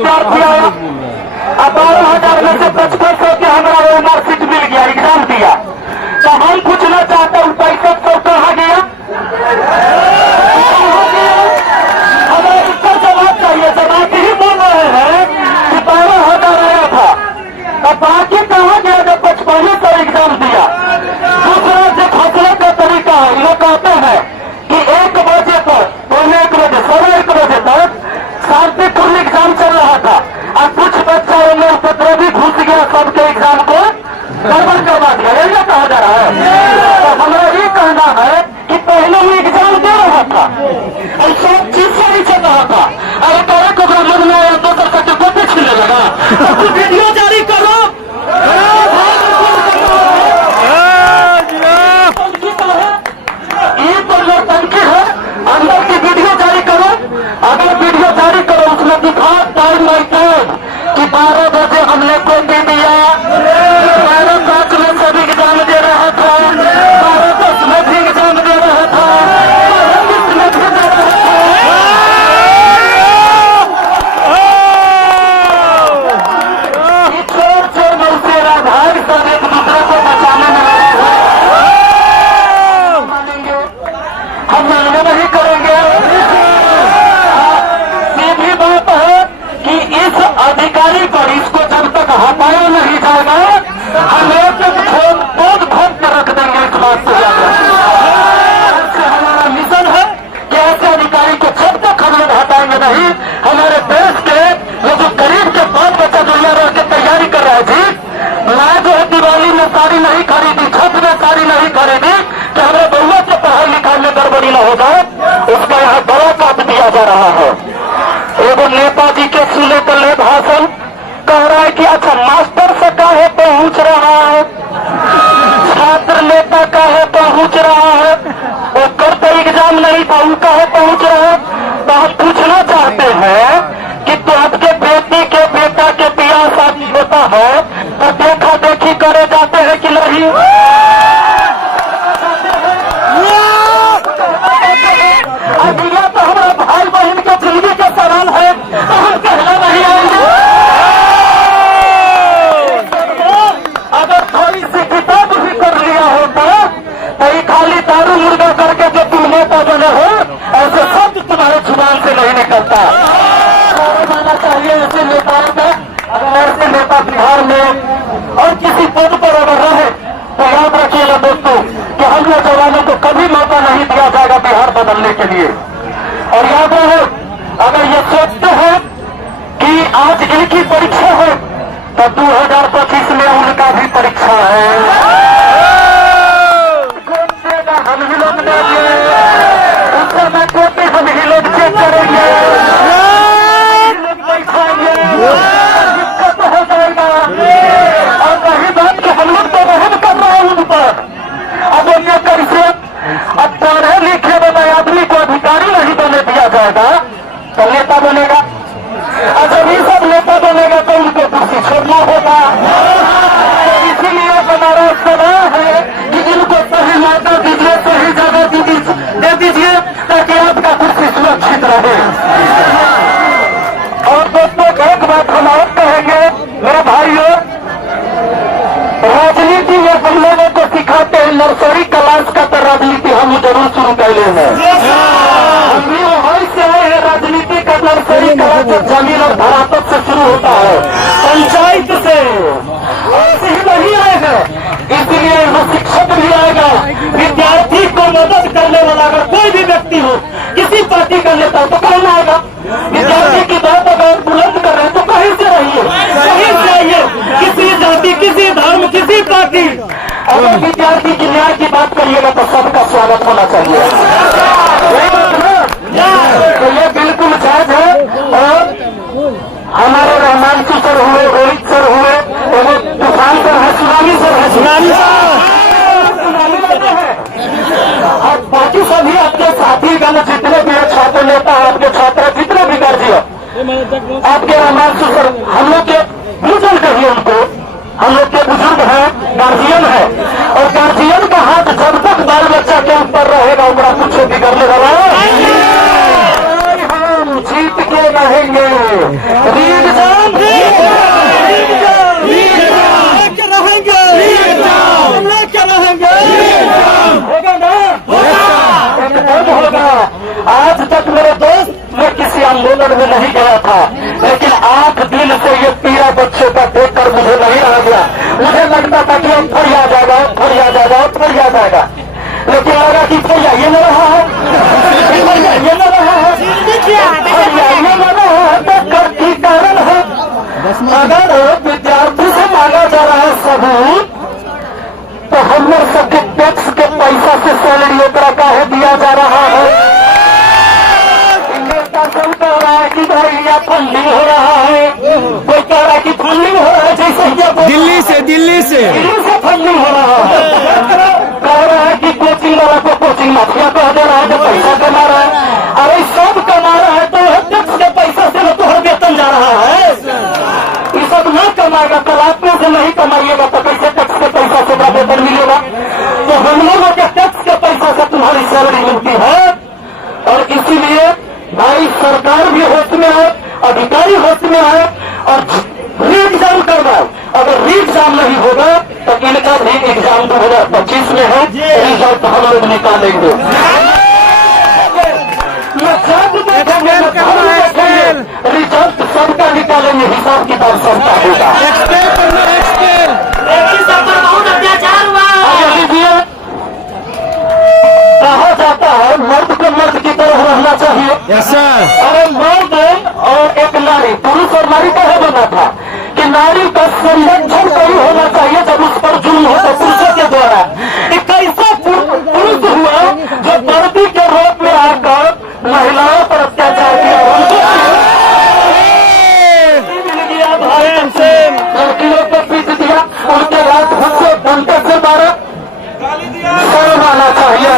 विद्यार्थी आया, अब 12,000 में से 5500 के हमारा वो मार्कशीट मिल गया, एग्जाम दिया। तो हम पूछना चाहते हैं 6500 कहाँ गया? हमें इसका जवाब चाहिए। जवाब ही बोल रहे हैं कि 12,000 आया था, तो बाकी कहाँ गया जब 5500 एग्जाम दिया? दूसरा जो फैसले का तरीका है, वो कहते हैं कि 1 बजे तक, 1 बजे 1:15 बजे तक शांतिपूर्ण एग्जाम चल रहा था और कुछ बच्चा उनमें उपद्रवी घुस गया, सबके एग्जाम को गड़बड़ करवा दिया। ये कहा जा रहा है। तो हमारा ये कहना है कि पहले वो एग्जाम दे रहा था और सब चीज से नहीं चल रहा था। अरे करे को मन में आया तो सबके गोटे छीने लगा, तो कुछ वीडियो जारी करो। ये तो नौटंकी है, अंदर की वीडियो जारी करो। अगर वीडियो जारी करो उसमें दिखाओ टाइम बाई टाइम कि 12 बजे हमने को दे दिया, 12:05 में सभी एग्जाम दे रहा था, 12:10 में भी एग्जाम दे रहा था, 12:20 में भी दे रहा था। चोर चोर मौसेरा भाई सब एक दूसरे को बचाने में लगे हैं। मानेंगे? हम मानने नहीं करेंगे। सीधी बात है कि इस अधिकारी पर इसको जब तक हटाया नहीं जाएगा, हम एक बोध खोद कर रख देंगे। इस बात से हमारा मिशन है कि ऐसे अधिकारी को जब तक हम लोग हटाएंगे नहीं, हमारे देश के वो जो गरीब के बाल बच्चा दुनिया रह के तैयारी कर रहा है जी, मैं जो है दिवाली में साड़ी नहीं खरीदी, छठ में साड़ी नहीं खरीदी कि हमारे बउआ के पढ़ाई लिखाई में गड़बड़ी न हो जाए, उसका यहाँ बड़ा काट दिया जा रहा है। एगो नेताजी के सुने को ले भाषण कह रहा है कि अच्छा मास्टर से काहे पहुंच रहा है, छात्र नेता काहे पहुंच रहा है, वो कर तो एग्जाम नहीं था, वो काहे पहुंच रहा है। तो हम पूछना चाहते हैं कि तो आपके बेटी के बेटा के पिया शादी होता है तो देखा देखी करे जाते हैं कि नहीं? अभिया तो हमारे भाई बहन के जिंदगी का सवाल है, तो हम कहना नहीं आएंगे। अगर थोड़ी सी किताब भी कर लिया होता तो ये खाली दारू मुर्गा करके जो तुम नेता बने हो, ऐसे शब्द तुम्हारे जुबान से नहीं निकलता। माना चाहिए ऐसे नेताओं का। अगर ऐसे नेता बिहार में और किसी पद पर अगर रहे तो याद रखिएगा दोस्तों कि हम लोग जवानों को कभी मौका नहीं दिया जाएगा बिहार बदलने के लिए। और याद रहे, अगर ये सोचते हैं कि आज इनकी परीक्षा है तो 2025 में उनका भी परीक्षा है। हम ही लोग देंगे, उस समय कोटे हम ही लोग चेक करेंगे, लोग बैठाएंगे, दिक्कत हो जाएगा। और वही बात कि हम लोग तो रहम कर रहे हैं उन पर। अब ये कैसे? अब पढ़े लिखे वाले आदमी को अधिकारी नहीं बने दिया जाएगा तो नेता बनेगा। अगर ये सब नेता बनेगा तो उनको कुर्सी छोड़ना होगा। तो इसीलिए हमारा सवाल है कि इनको सही मौका दीजिए, सही जगह दे दीजिए ताकि आपका कुर्सी सुरक्षित रहे। और दोस्तों एक बात हम और कहेंगे मेरे भाइयों, राजनीति ये हम लोगों को सिखाते हैं, नर्सरी क्लास का तो राजनीति हम जरूर शुरू कर लेंगे। हम भी वहीं से आए हैं, राजनीति का नर्सरी क्लास जब जमीन और धरातल से शुरू होता है, पंचायत से ऐसे ही नहीं आए हैं। इसलिए यहाँ शिक्षक भी आएगा, विद्यार्थी को मदद करने वाला अगर कोई भी व्यक्ति हो, किसी पार्टी का नेता तो कौन आएगा? विद्यार्थी की बात अगर बुलंद कर रहे हैं तो कहीं से रहिए, कहीं से आइए, किसी जाति, किसी धर्म, किसी पार्टी। अगर विद्यार्थी की न्याय की बात करिएगा तो सबका स्वागत होना चाहिए। तो ये बिल्कुल जायज है। और हमारे रहमानसु सर हुए, रोहित सर हुए, तूफान सर है, सुनामी सर है, सुनामी लगे हैं, और बाकी सभी आपके साथी गण जितने भी छात्र नेता है, आपके छात्र जितने भी गर्जी है, आपके रहमानसु सर, हम लोग के बुजुर्ग कहिए उनको, हम लोग के बुजुर्ग हैं, गार्जियन है। और गार्जियन का हाथ जब तक बाल बच्चा के ऊपर रहेगा उनका कुछ बिगड़ने वाला हम जीत के रहेंगे। गया था, लेकिन 8 दिन से ये पीड़ा बच्चों का देखकर मुझे नहीं रह गया। मुझे लगता था कि अब फिर याद आ जाएगा, फिर याद आ जाएगा, फिर याद आएगा, लेकिन लगा कि फिर ये न रहा है, ये न रहा है, ये न रहा है, तो कर की कारण है। अगर विद्यार्थी से मांगा जा रहा है सबूत, तो हम लोग सबके टैक्स के पैसा से सैलरी ओकरा काहे दिया जा रहा है? नेता सब कह रहा है कि भाई या फंडिंग हो रहा है, कोई कह रहा है कि फंडिंग हो रहा है, जैसे दिल्ली से फंडिंग हो रहा है। कह रहा है कि कोचिंग वाला को कोचिंग माफिया कह दे रहा है, जो पैसा कमा रहा है। अरे सब कमा रहा है तो टैक्स के पैसा से तो हर वेतन जा रहा है। ये सब न कमाएगा, कल आप में से नहीं कमाइएगा तो कैसे टैक्स के पैसा से वेतन मिलेगा? तो हम लोगों के टैक्स के पैसा से तुम्हारी सैलरी मिलती है। और इसीलिए भाई सरकार भी होश में आए, अधिकारी होश में आए और री एग्जाम करवाए। अगर री एग्जाम नहीं होगा तो इनका भी एग्जाम 2025 में है, रिजल्ट हम लोग निकालेंगे। रिजल्ट सबका निकालेंगे, हिसाब किताब सबका होगा। बहुत अत्याचार हुआ। कहा जाता है मर्द को मर्द की तरह रहना चाहिए। Yes sir. अरे मर्द और एक नारी, पुरुष और नारी का है बना था कि नारी का संरक्षण कहीं होना चाहिए जब उस पर जुल्म हो तो पुरुषों के द्वारा। एक ऐसा पुरुष हुआ जो पर्दी के रूप में आकर महिलाओं पर अत्याचार किया, लड़कियों को पीट दिया, उनके रात से घंटे से 12 शर्म आना चाहिए।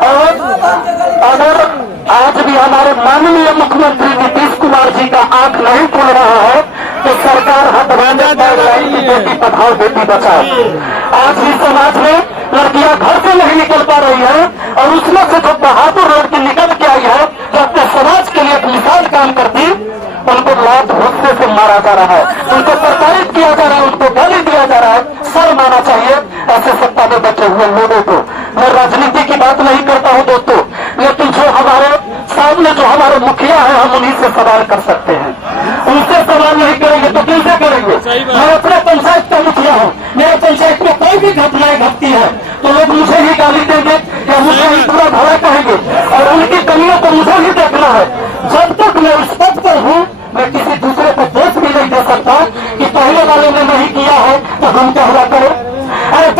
और अगर आज भी हमारे माननीय मुख्यमंत्री नीतीश कुमार जी का आंख नहीं खुल रहा है तो सरकार हटवाने गाइडलाइन की बेटी पढ़ाओ बेटी बचाओ। आज भी समाज में लड़कियां घर से नहीं निकल पा रही है और उसमें से जो बहादुर लड़की निकल के आई है, जो अपने समाज के लिए एक मिसाल काम करती, उनको लात गुस्से से मारा जा रहा है, उनको प्रताड़ित किया जा रहा है, उनको गाली दिया जा रहा है। शर्म आना चाहिए ऐसे सत्ता में बैठे हुए लोगों को। मैं राजनीति की बात नहीं करता हूं दोस्तों, लेकिन जो हमारे सामने जो हमारे मुखिया है, हम उन्हीं से सवाल कर सकते हैं। उनसे सवाल नहीं करेंगे तो किनसे करेंगे? मैं अपने पंचायत का मुखिया हूँ, मेरे पंचायत में कोई भी घटनाएं घटती है तो लोग मुझे ही गाली देंगे या मुझे ही पूरा भरा कहेंगे और उनकी कमियों को मुझे ही देखना है। जब तक मैं उस पद पर हूँ मैं किसी दूसरे को दोष भी नहीं दे सकता कि पहले वाले ने नहीं किया है तो हम क्या हुआ करें। अरे